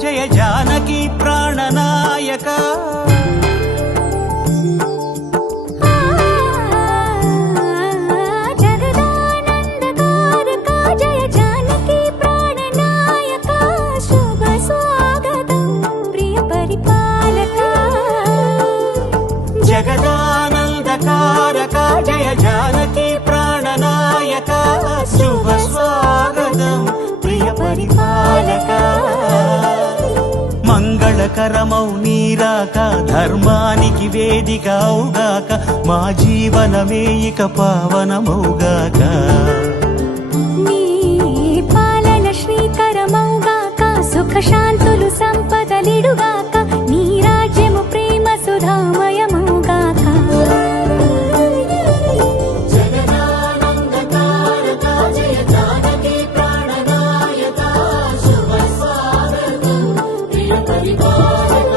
జయ జానకి ప్రాణనాయక జగదానందకారక జయ జానకి ప్రాణనాయక శుభ స్వాగతం ప్రియ పరిపాలక జగదానందకారక జయ జానకి ప్రాణనాయక శుభ స్వాగతం ప్రియ పరిపాలక మంగళకరమౌ నీరాక ధర్మానికి వేదిక అవుగాక మా జీవనమే ఇక పావనమౌగాక నీ పాలన శ్రీకరమౌగాక సుఖ శాంతులు సంపదలిడుగాక నీ రాజ్యము ప్రేమ సుధామయమౌగాక జగదానందకారక జయ జానకి ప్రాణనాయక శుభ స్వాగతం ప్రియ పరిపాలక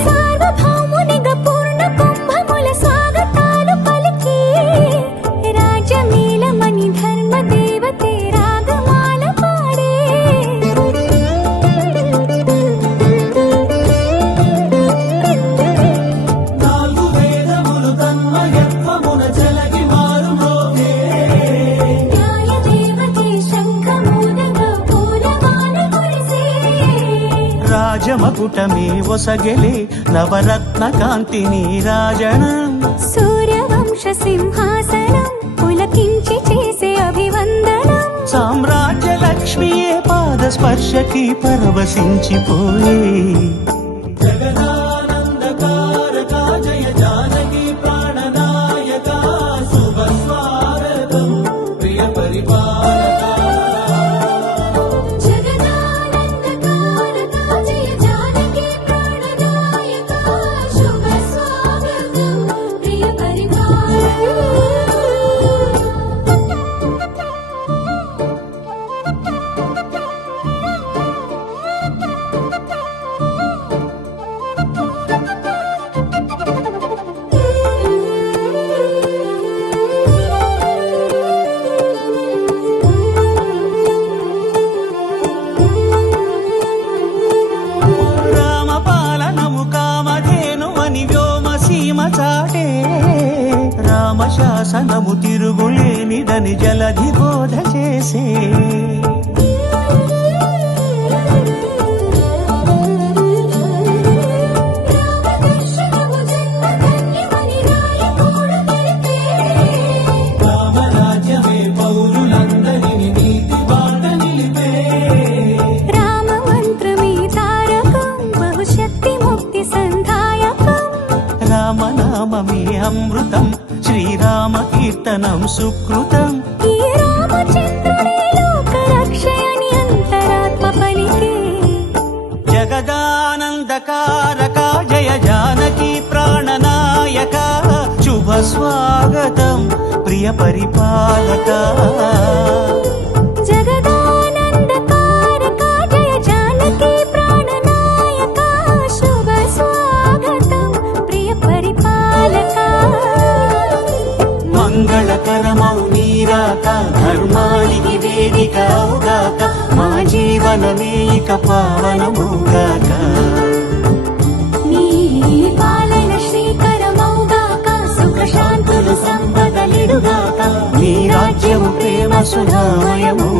సార్వభౌమునిగా పూర్ణ కుంభముల స్వాగతాలు పలికి రాజమేళమణి ధర్మ దేవతే రాగమాల పాడే నాలుగు వేదములు తన్మయత్వమున జలగి మారు మోగే న్యాయ దేవతే శంఖమూదగా పూలమాల కురిసే రాజమకుటమే ఒసగెలే నవరత్న కాంతి నీరాజనం సూర్యవంశ సింహాసనం పులకించి చేసే అభివందనం సామ్రాజ్య లక్ష్మియే పాద స్పర్శకి పరవశించిపోయే జగదానందకారక జయ జానకి ప్రాణనాయక శుభ స్వాగతం ప్రియ పరిపాలక జగదానందకారక జయ జానకి ప్రాణనాయక శుభ స్వాగతం ప్రియ పరిపాలక రామపాలనము కామధేను అని వ్యోమసీమ చాటే రామశాసనము తిరుగులేనిదని జలధి బోధ చేసే రామదర్శనము జన్మధన్యమని రాయకూడు తెలిపే రామరాజ్యమే పౌరులందరిని నీతి బాట నిలిపే రామ మంత్రమే తారకం బహుశక్తి ముక్తి సంధాయకం రామనామమే అమృతం శ్రీరామ కీర్తనం సుకృతం ఈ రామచంద్రుడే లోక రక్షయని అంతరాత్మ పలికే జగదానందకారక జయ జానకి ప్రాణనాయక శుభ స్వాగతం ప్రియ పరిపాలక జగదానందకారక జయ జానకి ప్రాణనాయక శుభ స్వాగతం ప్రియ పరిపాలక మంగళకరమౌ నీరాక ధర్మానికి వేదిక అవుగాక మా జీవనమే ఇక పావనమౌగాక నీ పాలన శ్రీకరమౌగాక సుఖ శాంతులు సంపదలిడుగాక నీ రాజ్యము ప్రేమ సుధామయము